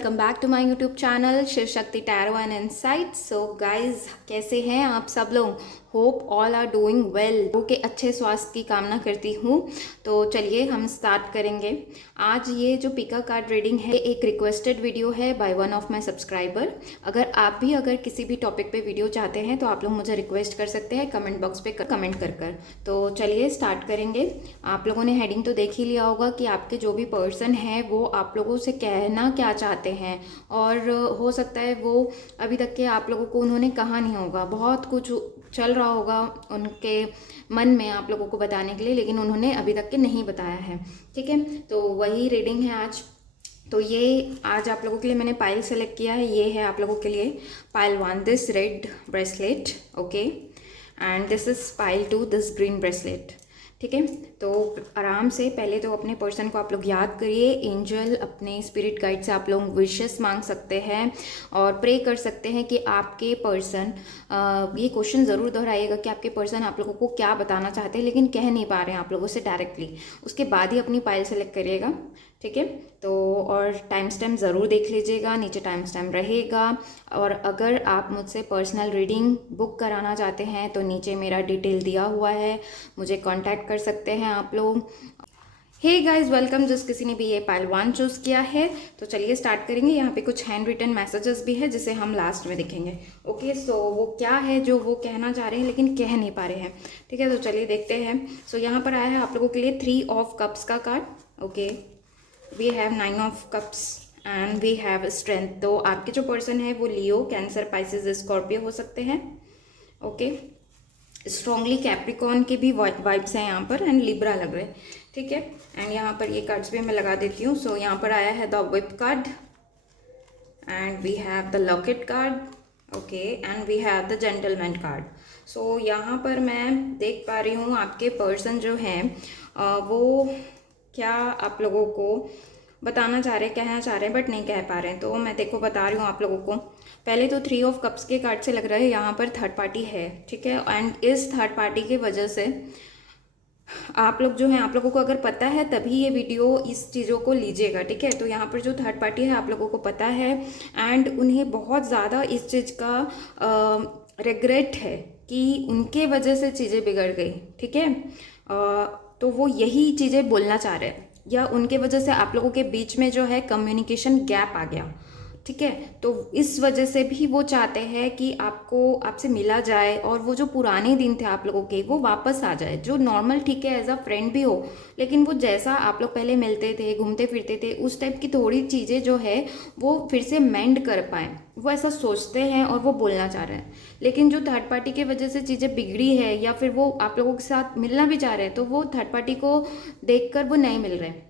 Welcome back to my YouTube channel Shiv Shakti tarot and insights. So guys, कैसे हैं आप सब लोग? Hope all are doing well. Okay, अच्छे स्वास्थ्य की कामना करती हूँ। तो चलिए हम स्टार्ट करेंगे। आज ये जो पिका कार्ड रीडिंग है एक रिक्वेस्टेड वीडियो है by one of my subscriber. अगर किसी भी टॉपिक पे वीडियो चाहते हैं तो आप लोग मुझे रिक्वेस्ट कर सकते हैं कमेंट बॉक्स पे कमेंट कर। तो चलिए स्टार्ट करेंगे। आप लोगों ने हेडिंग तो देख ही लिया होगा कि आपके जो भी पर्सन है वो आप लोगों से कहना क्या चाहते हैं, और हो सकता है वो अभी तक के आप लोगों को उन्होंने कहा नहीं होगा, बहुत कुछ चल रहा होगा उनके मन में आप लोगों को बताने के लिए, लेकिन उन्होंने अभी तक के नहीं बताया है। ठीक है, तो वही रीडिंग है आज। तो ये आज आप लोगों के लिए मैंने पाइल सेलेक्ट किया है। ये है आप लोगों के लिए pile 1, this red bracelet, okay, and this is pile 2, this green bracelet. ठीक है, तो आराम से पहले तो अपने पर्सन को आप लोग याद करिए। एंजल, अपने स्पिरिट गाइड से आप लोग विशेस मांग सकते हैं और प्रे कर सकते हैं कि आपके पर्सन, ये क्वेश्चन ज़रूर दोहराइएगा कि आपके पर्सन आप लोगों को क्या बताना चाहते हैं लेकिन कह नहीं पा रहे हैं आप लोगों से डायरेक्टली। उसके बाद ही अपनी पाइल सेलेक्ट करिएगा। ठीक है, तो और टाइम स्टैम्प ज़रूर देख लीजिएगा, नीचे टाइम स्टैम्प रहेगा। और अगर आप मुझसे पर्सनल रीडिंग बुक कराना चाहते हैं तो नीचे मेरा डिटेल दिया हुआ है, मुझे कांटेक्ट कर सकते हैं आप लोग। Hey guys, welcome. जिस किसी ने भी ये पाइल 1 चूज़ किया है तो चलिए स्टार्ट करेंगे। यहाँ पे कुछ हैंड रिटन मैसेजेस भी है जिसे हम लास्ट में देखेंगे। ओके, सो वो क्या है जो वो कहना चाह रहे हैं लेकिन कह नहीं पा रहे हैं। ठीक है, तो चलिए देखते हैं। सो यहाँ पर आया है आप लोगों के लिए 3 ऑफ कप्स का card. Okay, we have 9 of cups and we have strength. तो आपके जो पर्सन है वो लियो, कैंसर, पाइसेस, स्कॉर्पियो हो सकते हैं। ओके, स्ट्रॉन्गली कैप्रिकॉर्न के भी वाइब्स हैं यहाँ पर, एंड लिब्रा लग रहे हैं। ठीक है, एंड यहाँ पर ये कार्ड्स भी मैं लगा देती हूँ। सो यहाँ पर आया है the whip card and we have the locket card, okay, and we have the gentleman card. So यहाँ पर मैं देख पा रही हूँ आपके पर्सन जो हैं वो क्या आप लोगों को बताना चाह रहे हैं, कहना चाह रहे हैं बट नहीं कह पा रहे हैं। तो मैं देखो बता रही हूँ आप लोगों को। पहले तो 3 ऑफ कप्स के कार्ड से लग रहा है यहाँ पर थर्ड पार्टी है। ठीक है, एंड इस थर्ड पार्टी की वजह से आप लोग जो हैं, आप लोगों को अगर पता है तभी ये वीडियो इस चीज़ों को लीजिएगा। ठीक है, तो यहाँ पर जो थर्ड पार्टी है आप लोगों को पता है एंड उन्हें बहुत ज़्यादा इस चीज़ का रिग्रेट है कि उनके वजह से चीज़ें बिगड़ गई। ठीक है, तो वो यही चीज़ें बोलना चाह रहे हैं, या उनके वजह से आप लोगों के बीच में जो है कम्युनिकेशन गैप आ गया। ठीक है, तो इस वजह से भी वो चाहते हैं कि आपसे मिला जाए और वो जो पुराने दिन थे आप लोगों के वो वापस आ जाए, जो नॉर्मल, ठीक है, एज अ फ्रेंड भी हो, लेकिन वो जैसा आप लोग पहले मिलते थे, घूमते फिरते थे, उस टाइप की थोड़ी चीज़ें जो है वो फिर से मेंड कर पाएँ, वो ऐसा सोचते हैं और वो बोलना चाह रहे हैं। लेकिन जो थर्ड पार्टी की वजह से चीज़ें बिगड़ी है या फिर वो आप लोगों के साथ मिलना भी चाह रहे हैं तो वो थर्ड पार्टी को देखकर वो नहीं मिल रहे हैं।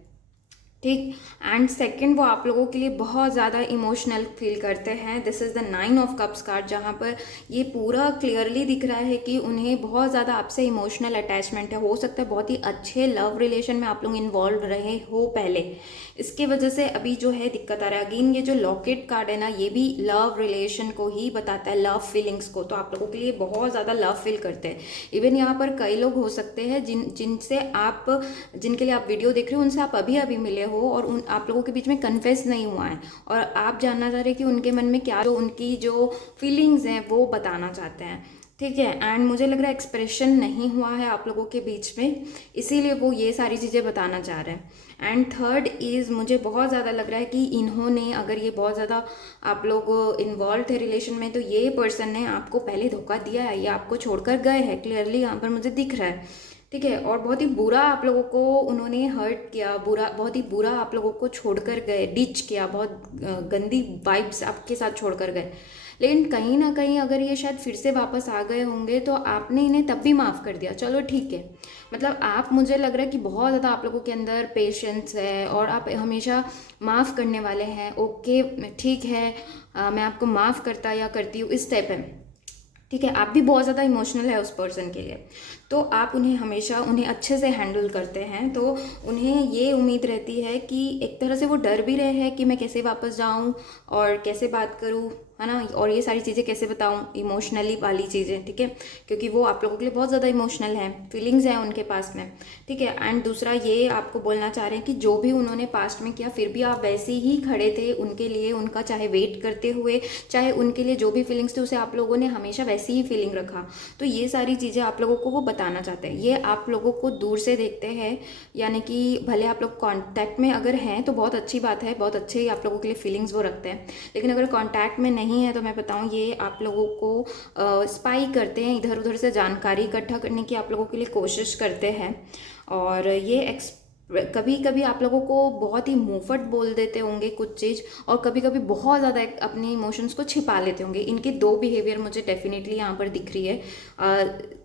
ठीक, एंड सेकंड, वो आप लोगों के लिए बहुत ज़्यादा इमोशनल फील करते हैं। This is the 9 of cups card, जहाँ पर ये पूरा क्लियरली दिख रहा है कि उन्हें बहुत ज़्यादा आपसे इमोशनल अटैचमेंट है। हो सकता है बहुत ही अच्छे लव रिलेशन में आप लोग इन्वॉल्व रहे हो पहले, इसके वजह से अभी जो है दिक्कत आ रहा है। अगेन ये जो लॉकेट कार्ड है ना, ये भी लव रिलेशन को ही बताता है, लव फीलिंग्स को। तो आप लोगों के लिए बहुत ज़्यादा लव फील करते हैं। इवन यहाँ पर कई लोग हो सकते हैं जिनके लिए आप वीडियो देख रहे हो, उनसे आप अभी अभी मिले हो और आप लोगों के बीच में कन्फेस नहीं हुआ है और आप जानना चाह रहे हैं कि उनके मन में क्या, जो उनकी जो फीलिंग्स हैं वो बताना चाहते हैं। ठीक है, एंड मुझे लग रहा है एक्सप्रेशन नहीं हुआ है आप लोगों के बीच में, इसीलिए वो ये सारी चीज़ें बताना चाह रहे हैं। एंड थर्ड इज़, मुझे बहुत ज़्यादा लग रहा है कि इन्होंने, अगर ये बहुत ज़्यादा आप लोग इन्वॉल्व थे रिलेशन में, तो ये पर्सन ने आपको पहले धोखा दिया है या आपको छोड़कर गए हैं, क्लियरली यहाँ पर मुझे दिख रहा है। ठीक है, और बहुत ही बुरा आप लोगों को उन्होंने हर्ट किया, बहुत ही बुरा आप लोगों को छोड़कर गए, डिच किया, बहुत गंदी वाइब्स आपके साथ छोड़कर गए। लेकिन कहीं ना कहीं अगर ये शायद फिर से वापस आ गए होंगे तो आपने इन्हें तब भी माफ़ कर दिया। चलो ठीक है, मतलब आप, मुझे लग रहा है कि बहुत ज़्यादा आप लोगों के अंदर पेशेंस है और आप हमेशा माफ़ करने वाले हैं। ओके, ठीक है, मैं आपको माफ़ करता या करती हूँ, इस टाइप है। ठीक है, आप भी बहुत ज़्यादा इमोशनल है उस पर्सन के लिए। तो आप उन्हें हमेशा उन्हें अच्छे से हैंडल करते हैं, तो उन्हें ये उम्मीद रहती है कि एक तरह से वो डर भी रहे हैं कि मैं कैसे वापस जाऊं और कैसे बात करूं, है ना, और ये सारी चीज़ें कैसे बताऊं, इमोशनली वाली चीज़ें, ठीक है, क्योंकि वो आप लोगों के लिए बहुत ज़्यादा इमोशनल हैं, फीलिंग्स हैं उनके पास में, ठीक है। एंड दूसरा ये आपको बोलना चाह रहे हैं कि जो भी उन्होंने पास्ट में किया फिर भी आप वैसे ही खड़े थे उनके लिए, उनका चाहे वेट करते हुए, चाहे उनके लिए जो भी फीलिंग्स थे उसे आप लोगों ने हमेशा वैसी ही फीलिंग रखा। तो ये सारी चीज़ें आप लोगों को वो बताना चाहते हैं। ये आप लोगों को दूर से देखते हैं, यानी कि भले आप लोग कांटेक्ट में अगर हैं तो बहुत अच्छी बात है, बहुत अच्छे ही आप लोगों के लिए फीलिंग्स वो रखते हैं, लेकिन अगर कांटेक्ट में नहीं है तो मैं बताऊं ये आप लोगों को स्पाई करते हैं, इधर उधर से जानकारी इकट्ठा करने की आप लोगों के लिए कोशिश करते हैं। और ये कभी कभी आप लोगों को बहुत ही मुंहफट बोल देते होंगे कुछ चीज़, और कभी कभी बहुत ज़्यादा अपनी इमोशंस को छिपा लेते होंगे। इनके दो बिहेवियर मुझे डेफिनेटली यहाँ पर दिख रही है।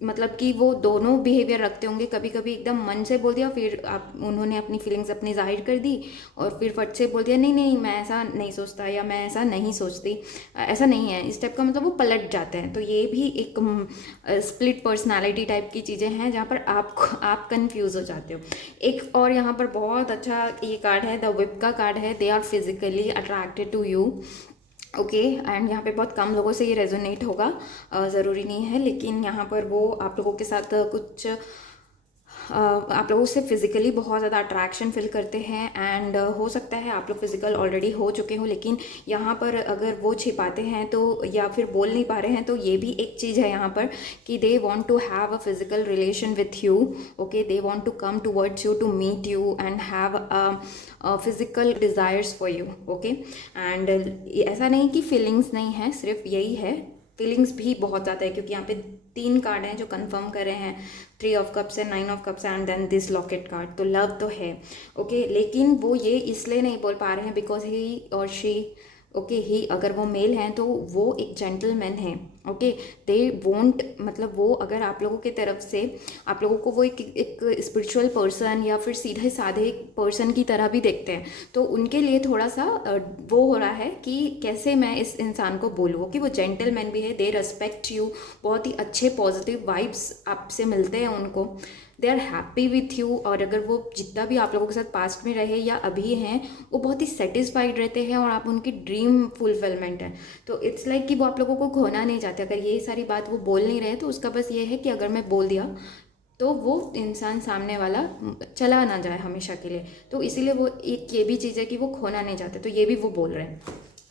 मतलब कि वो दोनों बिहेवियर रखते होंगे, कभी कभी एकदम मन से बोल दिया, फिर आप उन्होंने अपनी फीलिंग्स अपनी जाहिर कर दी, और फिर फट से बोल दिया नहीं नहीं मैं ऐसा नहीं सोचता या मैं ऐसा नहीं सोचती, ऐसा नहीं है, इस टाइप का मतलब वो पलट जाते हैं। तो ये भी एक स्प्लिट पर्सनालिटी टाइप की चीज़ें हैं जहाँ पर आप कंफ्यूज हो जाते हो। एक और यहाँ पर बहुत अच्छा ये कार्ड है, द विप का कार्ड है, they are physically attracted to you, okay. And यहाँ पे बहुत कम लोगों से ये रेजोनेट होगा, ज़रूरी नहीं है, लेकिन यहाँ पर वो आप लोगों के साथ कुछ आप लोगों से फिज़िकली बहुत ज़्यादा अट्रैक्शन फील करते हैं। एंड हो सकता है आप लोग फिज़िकल ऑलरेडी हो चुके हो, लेकिन यहाँ पर अगर वो छिपाते हैं तो, या फिर बोल नहीं पा रहे हैं, तो ये भी एक चीज़ है यहाँ पर कि they want to have a physical relation with you, okay, they want to come towards you, to meet you and have a physical desires for you, okay. And ऐसा नहीं कि फीलिंग्स नहीं है, सिर्फ यही है, फीलिंग्स भी बहुत ज़्यादा है, क्योंकि यहाँ पे 3 कार्ड हैं जो कंफर्म कर रहे हैं, 3 ऑफ कप्स है, 9 of cups and then this locket card. तो लव तो है, ओके, लेकिन वो ये इसलिए नहीं बोल पा रहे हैं बिकॉज ही और शी, ओके, ही अगर वो मेल हैं तो वो एक जेंटलमैन है, ओके, दे वोंट, मतलब वो अगर आप लोगों की तरफ से आप लोगों को वो एक स्पिरिचुअल पर्सन या फिर सीधे साधे पर्सन की तरह भी देखते हैं, तो उनके लिए थोड़ा सा वो हो रहा है कि कैसे मैं इस इंसान को बोलूँ कि वो जेंटलमैन भी है, दे रिस्पेक्ट यू, बहुत ही अच्छे पॉजिटिव वाइब्स आपसे मिलते हैं उनको, they are happy with you. और अगर वो जितना भी आप लोगों के साथ पास्ट में रहे या अभी हैं, वो बहुत ही सेटिस्फाइड रहते हैं और आप उनकी ड्रीम फुलफिलमेंट है। तो इट्स लाइक कि वो आप लोगों को खोना नहीं चाहते। अगर ये सारी बात वो बोल नहीं रहे तो उसका बस ये है कि अगर मैं बोल दिया तो वो इंसान सामने वाला चला ना जाए हमेशा के लिए, तो इसीलिए वो एक ये भी चीज़ है कि वो खोना नहीं चाहते, तो ये भी वो बोल रहे हैं,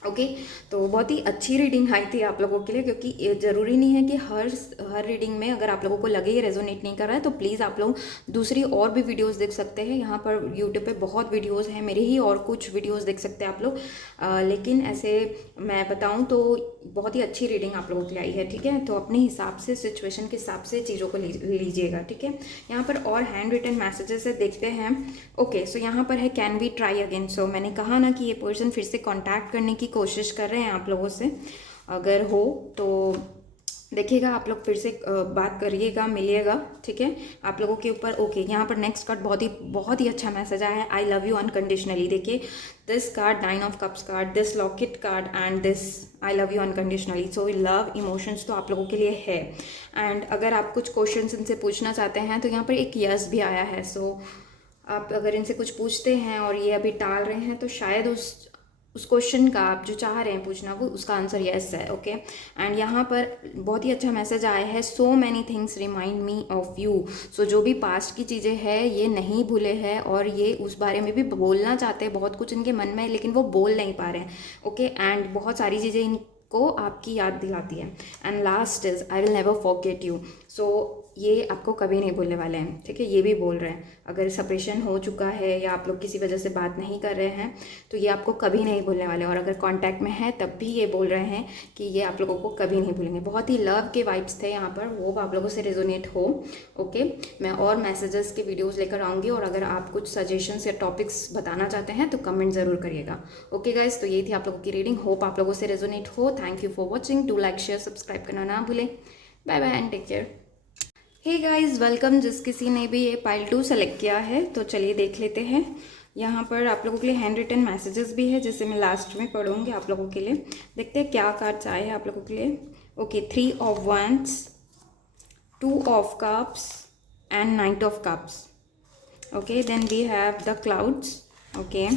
ओके। तो बहुत ही अच्छी रीडिंग आई थी आप लोगों के लिए, क्योंकि ये ज़रूरी नहीं है कि हर रीडिंग में अगर आप लोगों को लगे ये रेजोनेट नहीं कर रहा है तो प्लीज़ आप लोग दूसरी और भी वीडियोस देख सकते हैं। यहाँ पर यूट्यूब पे बहुत वीडियोस हैं, मेरे ही और कुछ वीडियोस देख सकते हैं आप लोग, लेकिन ऐसे मैं बताऊँ तो बहुत ही अच्छी रीडिंग आप लोगों के लिए आई है, ठीक है। तो अपने हिसाब से, सिचुएशन के हिसाब से चीज़ों को लीजिएगा, ठीक है। यहाँ पर और हैंड रिटन मैसेजेस से देखते हैं, ओके। सो यहाँ पर है कैन वी ट्राई अगेन। सो मैंने कहा ना कि ये पर्सन फिर से कॉन्टैक्ट करने की कोशिश कर रहे हैं आप लोगों से, अगर हो तो देखिएगा, आप लोग फिर से बात करिएगा, मिलिएगा, ठीक है, आप लोगों के ऊपर, ओके। यहाँ पर नेक्स्ट कार्ड बहुत ही अच्छा मैसेज आया है, आई लव यू अनकंडीशनली। देखिए this card, 9 of cups card, this locket card and this I love you unconditionally. So love emotions तो आप लोगों के लिए है। एंड अगर आप कुछ क्वेश्चंस इनसे पूछना चाहते हैं तो यहाँ पर एक यस भी आया है। सो आप अगर इनसे कुछ पूछते हैं और ये अभी टाल रहे हैं तो शायद उस क्वेश्चन का आप जो चाह रहे हैं पूछना, वो उसका आंसर यस है, ओके। एंड यहाँ पर बहुत ही अच्छा मैसेज आया है, so many things remind me of you. So जो भी पास्ट की चीज़ें हैं ये नहीं भूले हैं और ये उस बारे में भी बोलना चाहते हैं, बहुत कुछ इनके मन में है लेकिन वो बोल नहीं पा रहे हैं, ओके। एंड बहुत सारी चीज़ें इनको आपकी याद दिलाती है। And last is I will never forget you. So ये आपको कभी नहीं भूलने वाले हैं, ठीक है, ये भी बोल रहे हैं। अगर सेपरेशन हो चुका है या आप लोग किसी वजह से बात नहीं कर रहे हैं तो ये आपको कभी नहीं भूलने वाले, और अगर कांटेक्ट में है तब भी ये बोल रहे हैं कि ये आप लोगों को कभी नहीं भूलेंगे। बहुत ही लव के वाइब्स थे यहाँ पर, वो आप लोगों से रेजोनेट हो, ओके। मैं और मैसेजेस के वीडियोज़ लेकर आऊँगी, और अगर आप कुछ सजेशंस या टॉपिक्स बताना चाहते हैं तो कमेंट ज़रूर करिएगा, ओके गाइज। तो ये थी आप लोगों की रीडिंग, होप आप लोगों से रेजोनेट हो। Thank you for watching, do like share subscribe करना ना भूलें। Bye bye and take care. Hey guys, welcome. जिस किसी ने भी ये पाइल 2 सेलेक्ट किया है तो चलिए देख लेते हैं। यहाँ पर आप लोगों के लिए हैंड रिटन मैसेजेस भी है जिसे मैं लास्ट में पढ़ूंगी आप लोगों के लिए। देखते हैं क्या कार्ड्स आए हैं आप लोगों के लिए, okay. 3 of wands, Two of Cups and Knight of Cups. Okay, then we have the clouds. Okay,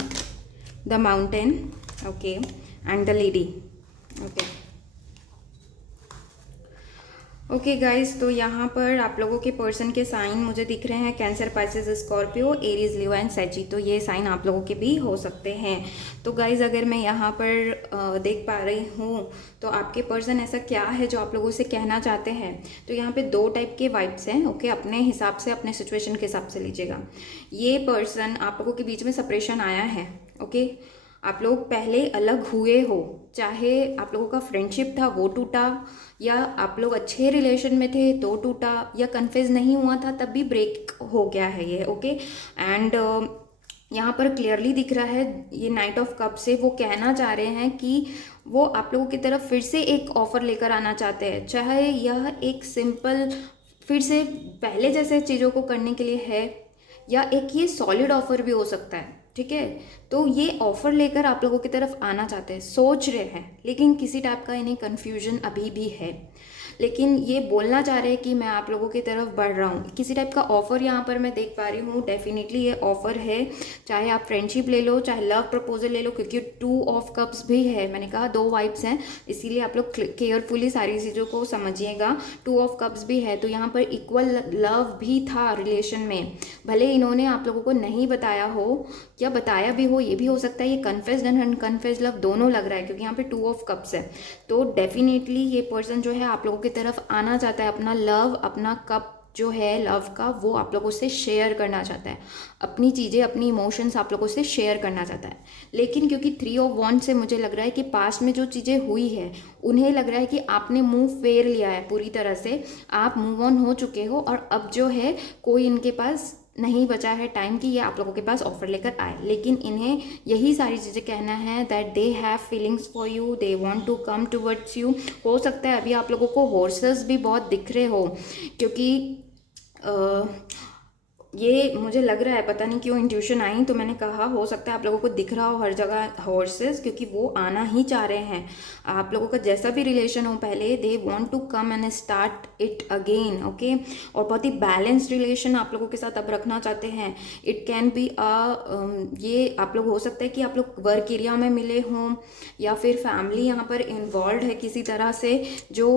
the mountain. Okay, and the lady. Okay. Okay guys, तो यहाँ पर आप लोगों के पर्सन के साइन मुझे दिख रहे हैं cancer, Pisces, Scorpio, Aries, Leo and Sagi. तो ये साइन आप लोगों के भी हो सकते हैं। तो गाइस अगर मैं यहाँ पर देख पा रही हूँ तो आपके पर्सन ऐसा क्या है जो आप लोगों से कहना चाहते हैं। तो यहाँ पे दो टाइप के वाइब्स हैं। ओके, अपने हिसाब से, अपने सिचुएशन के हिसाब से लीजिएगा। ये पर्सन आप लोगों के बीच में सेपरेशन आया है। ओके, आप लोग पहले अलग हुए हो, चाहे आप लोगों का फ्रेंडशिप था वो टूटा, या आप लोग अच्छे रिलेशन में थे तो टूटा, या कन्फ्यूज नहीं हुआ था तब भी ब्रेक हो गया है ये। ओके, एंड यहाँ पर क्लियरली दिख रहा है ये नाइट ऑफ कप से वो कहना चाह रहे हैं कि वो आप लोगों की तरफ फिर से एक ऑफ़र लेकर आना चाहते हैं। चाहे यह एक सिंपल फिर से पहले जैसे चीज़ों को करने के लिए है, या एक ये सॉलिड ऑफर भी हो सकता है। ठीक है, तो ये ऑफर लेकर आप लोगों की तरफ आना चाहते हैं, सोच रहे हैं, लेकिन किसी टाइप का इन्हें कन्फ्यूजन अभी भी है। लेकिन ये बोलना चाह रहे हैं कि मैं आप लोगों की तरफ बढ़ रहा हूँ। किसी टाइप का ऑफर यहाँ पर मैं देख पा रही हूँ। डेफिनेटली ये ऑफर है, चाहे आप फ्रेंडशिप ले लो, चाहे लव प्रपोजल ले लो, क्योंकि टू ऑफ कप्स भी है। मैंने कहा दो वाइब्स हैं, इसीलिए आप लोग केयरफुली सारी चीज़ों को समझिएगा। टू ऑफ कप्स भी है, तो यहाँ पर इक्वल लव भी था रिलेशन में। भले इन्होंने आप लोगों को नहीं बताया हो, या बताया भी हो, ये भी हो सकता है। ये कन्फेस्ड एंड अनकन्फेस्ड लव दोनों लग रहा है, क्योंकि यहाँ पे टू ऑफ कप्स है। तो डेफिनेटली ये पर्सन जो है आप लोगों की तरफ आना चाहता है, अपना लव, अपना कप जो है लव का, वो आप लोगों से शेयर करना चाहता है। अपनी चीज़ें, अपनी इमोशंस आप लोगों से शेयर करना चाहता है। लेकिन क्योंकि 3 ऑफ वॉन्ड से मुझे लग रहा है कि पास्ट में जो चीज़ें हुई है, उन्हें लग रहा है कि आपने मुंह फेर लिया है पूरी तरह से, आप मूव ऑन हो चुके हो, और अब जो है कोई इनके पास नहीं बचा है टाइम कि ये आप लोगों के पास ऑफर लेकर आए। लेकिन इन्हें यही सारी चीज़ें कहना है that they have feelings for you, they want to come towards you. हो सकता है अभी आप लोगों को हॉर्सेस भी बहुत दिख रहे हो, क्योंकि ये मुझे लग रहा है, पता नहीं क्यों इंट्यूशन आई, तो मैंने कहा हो सकता है आप लोगों को दिख रहा हो हर जगह हॉर्सेस, क्योंकि वो आना ही चाह रहे हैं। आप लोगों का जैसा भी रिलेशन हो पहले, they want to come and start it again. Okay, और बहुत ही बैलेंस्ड रिलेशन आप लोगों के साथ अब रखना चाहते हैं। इट कैन बी ये आप लोग, हो सकता है कि आप लोग वर्क एरिया में मिले हों, या फिर फैमिली यहाँ पर इन्वॉल्व है किसी तरह से, जो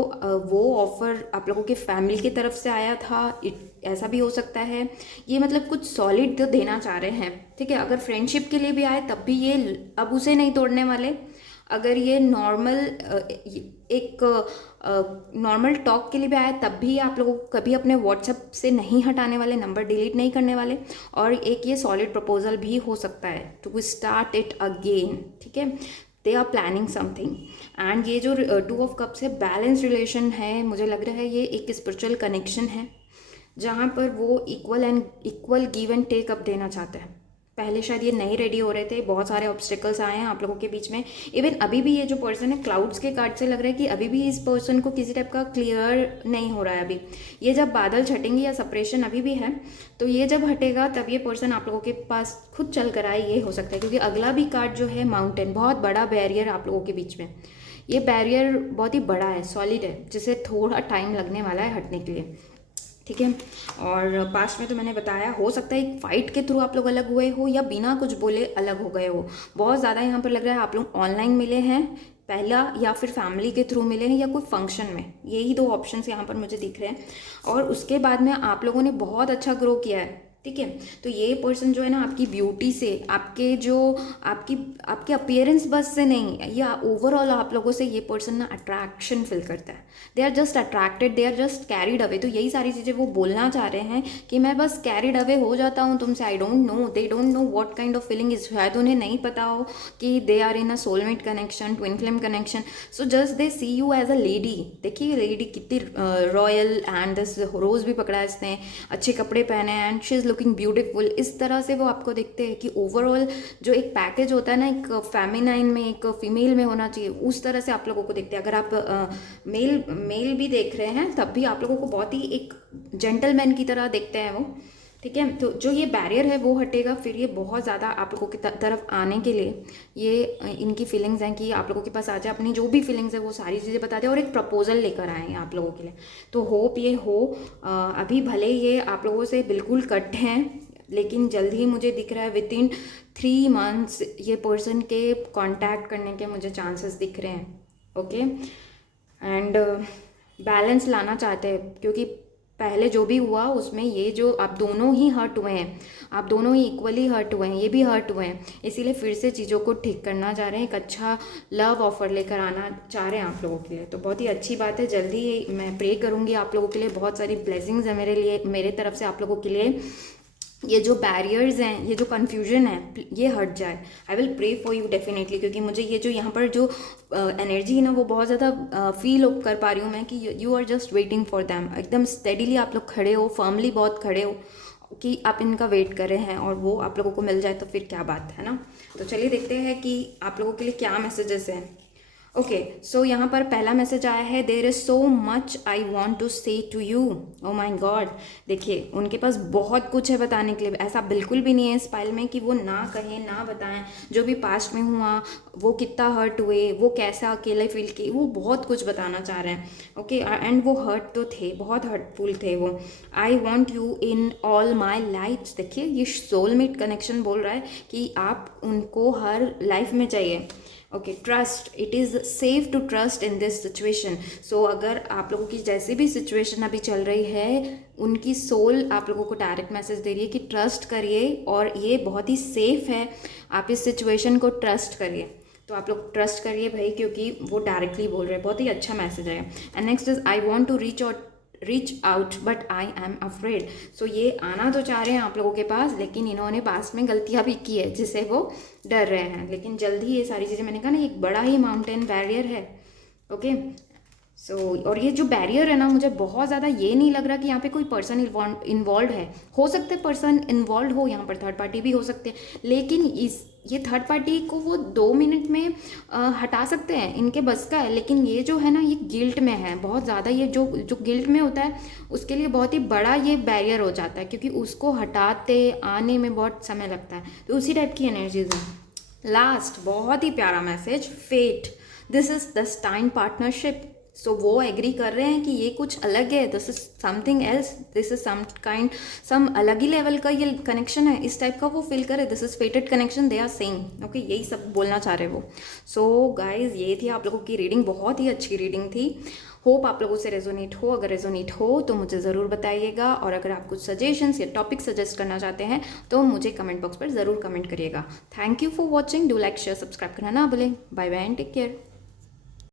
वो ऑफर आप लोगों के फैमिली की तरफ से आया था। ऐसा भी हो सकता है। ये मतलब कुछ सॉलिड तो देना चाह रहे हैं। ठीक है, अगर फ्रेंडशिप के लिए भी आए तब भी ये अब उसे नहीं तोड़ने वाले। अगर ये नॉर्मल एक नॉर्मल टॉक के लिए भी आए तब भी आप लोगों को कभी अपने व्हाट्सएप से नहीं हटाने वाले, नंबर डिलीट नहीं करने वाले। और एक ये सॉलिड प्रपोजल भी हो सकता है, टू स्टार्ट इट अगेन। ठीक है, they are planning something. And ये जो 2 ऑफ कप्स है, बैलेंस रिलेशन है। मुझे लग रहा है ये एक स्पिरिचुअल कनेक्शन है, जहाँ पर वो equal give and take up देना चाहते हैं। पहले शायद ये नहीं रेडी हो रहे थे, बहुत सारे ऑब्स्टिकल्स आए हैं आप लोगों के बीच में। इवन अभी भी ये जो पर्सन है, क्लाउड्स के कार्ड से लग रहा है कि अभी भी इस पर्सन को किसी टाइप का क्लियर नहीं हो रहा है अभी। ये जब बादल छटेंगे, या सेपरेशन अभी भी है, तो ये जब हटेगा तब ये पर्सन आप लोगों के पास खुद चल कर आए, ये हो सकता है। क्योंकि अगला भी कार्ड जो है माउंटेन, बहुत बड़ा बैरियर आप लोगों के बीच में। ये बैरियर बहुत ही बड़ा है, सॉलिड है, जिसे थोड़ा टाइम लगने वाला है हटने के लिए। ठीक है, और पास्ट में तो मैंने बताया, हो सकता है एक फाइट के थ्रू आप लोग अलग हुए हो, या बिना कुछ बोले अलग हो गए हो। बहुत ज़्यादा यहाँ पर लग रहा है आप लोग ऑनलाइन मिले हैं पहला, या फिर फैमिली के थ्रू मिले हैं, या कोई फंक्शन में। यही दो ऑप्शंस यहाँ पर मुझे दिख रहे हैं। और उसके बाद में आप लोगों ने बहुत अच्छा ग्रो किया है। ठीक है, तो ये पर्सन जो है ना, आपकी ब्यूटी से, आपके जो आपके अपीयरेंस बस से नहीं, या ओवरऑल आप लोगों से ये पर्सन ना अट्रैक्शन फील करता है। They are just attracted, they are just carried away. तो यही सारी चीज़ें वो बोलना चाह रहे हैं कि मैं बस कैरिड अवे हो जाता हूँ तुमसे। I don't know, they don't know what kind of feeling is. शायद उन्हें नहीं पता हो कि they are in a soulmate connection, twin flame connection. So just they see you as a lady. देखिए लेडी कितनी रॉयल, एंड दिस रोज़ भी पकड़ा है इसने, अच्छे कपड़े पहने हैं, and she is looking beautiful. इस तरह से वो आपको देखते हैं कि ओवरऑल जो एक पैकेज होता है ना, एक फेमिनाइन में, एक फीमेल में होना चाहिए, उस तरह से आप लोगों को देखते हैं। अगर आप मेल भी देख रहे हैं तब भी आप लोगों को बहुत ही एक जेंटलमैन की तरह देखते हैं वो। ठीक है। तो जो ये बैरियर है वो हटेगा, फिर ये बहुत ज़्यादा आप लोगों की तरफ आने के लिए ये इनकी फीलिंग्स हैं कि आप लोगों के पास आ जाए, अपनी जो भी फीलिंग्स है वो सारी चीज़ें बता दें और एक प्रपोजल लेकर आए हैं आप लोगों के लिए। तो होप ये हो। अभी भले ये आप लोगों से बिल्कुल कट हैं, लेकिन जल्द ही मुझे दिख रहा है विद इन 3 months ये पर्सन के कांटेक्ट करने के मुझे चांसेस दिख रहे हैं। ओके, एंड बैलेंस लाना चाहते हैं, क्योंकि पहले जो भी हुआ उसमें ये जो आप दोनों ही हर्ट हुए हैं, आप दोनों ही इक्वली हर्ट हुए हैं, ये भी हर्ट हुए हैं, इसीलिए फिर से चीज़ों को ठीक करना चाह रहे हैं, एक अच्छा लव ऑफर लेकर आना चाह रहे हैं आप लोगों के लिए। तो बहुत ही अच्छी बात है, जल्दी मैं प्रे करूँगी आप लोगों के लिए, बहुत सारी ब्लेसिंग्स है मेरे लिए, मेरे तरफ से आप लोगों के लिए। ये जो बैरियर्स हैं, ये जो कन्फ्यूजन है, ये हट जाए। I will pray for you definitely, क्योंकि मुझे ये जो यहाँ पर जो एनर्जी है ना वो बहुत ज़्यादा फील कर पा रही हूँ मैं कि you are just waiting for them. एकदम स्टेडीली आप लोग खड़े हो, फर्मली बहुत खड़े हो कि आप इनका वेट कर रहे हैं, और वो आप लोगों को मिल जाए तो फिर क्या बात है ना। तो चलिए देखते हैं कि आप लोगों के लिए क्या मैसेजेस हैं। ओके, सो यहाँ पर पहला मैसेज आया है, there is so much I want to say to you. Oh my god, देखिए उनके पास बहुत कुछ है बताने के लिए, ऐसा बिल्कुल भी नहीं है इस फाइल में कि वो ना कहें ना बताएं। जो भी पास्ट में हुआ, वो कितना हर्ट हुए, वो कैसा अकेले फील किए, वो बहुत कुछ बताना चाह रहे हैं। ओके, एंड वो हर्ट तो थे, बहुत हर्टफुल थे वो। I want you in all my life. देखिए ये सोलमेट कनेक्शन बोल रहा है कि आप उनको हर लाइफ में चाहिए। Okay, trust, it is safe to trust in this situation. So अगर आप लोगों की जैसी भी सिचुएशन अभी चल रही है, उनकी सोल आप लोगों को डायरेक्ट मैसेज दे रही है कि ट्रस्ट करिए, और ये बहुत ही सेफ है, आप इस सिचुएशन को ट्रस्ट करिए। तो आप लोग ट्रस्ट करिए भाई, क्योंकि वो डायरेक्टली बोल रहे हैं, बहुत ही अच्छा मैसेज है। And next is I want to reach out but I am afraid. So ये आना तो चाह रहे हैं आप लोगों के पास, लेकिन इन्होंने पास में गलतियां भी की है जिससे वो डर रहे हैं, लेकिन जल्द ही ये सारी चीज़ें, मैंने कहा ना एक बड़ा ही माउंटेन बैरियर है। ओके, सो और ये जो बैरियर है ना, मुझे बहुत ज़्यादा ये नहीं लग रहा कि यहाँ पे कोई पर्सन इन्वॉल्व है। हो सकते पर्सन इन्वॉल्व हो, यहाँ पर थर्ड पार्टी भी हो सकते हैं, लेकिन ये थर्ड पार्टी को वो 2 मिनट में हटा सकते हैं, इनके बस का है। लेकिन ये जो है ना, ये गिल्ट में है बहुत ज़्यादा, ये जो गिल्ट में होता है उसके लिए बहुत ही बड़ा ये बैरियर हो जाता है, क्योंकि उसको हटाते आने में बहुत समय लगता है। तो उसी टाइप की एनर्जीज है। लास्ट बहुत ही प्यारा message, fate, this is destine partnership. So वो एग्री कर रहे हैं कि ये कुछ अलग है, this is something else, this is some अलग ही लेवल का ये कनेक्शन है, इस टाइप का वो फील करे, this is fated connection they are saying. Okay, यही सब बोलना चाह रहे वो। सो गाइज, ये थी आप लोगों की रीडिंग, बहुत ही अच्छी रीडिंग थी। होप आप लोगों से रेजोनेट हो, अगर रेजोनेट हो तो मुझे ज़रूर बताइएगा, और अगर आप कुछ सजेशंस या टॉपिक सजेस्ट करना चाहते हैं तो मुझे कमेंट बॉक्स पर ज़रूर कमेंट करिएगा। Thank you for watching, do like share subscribe करना ना भूलें। Bye bye and take care.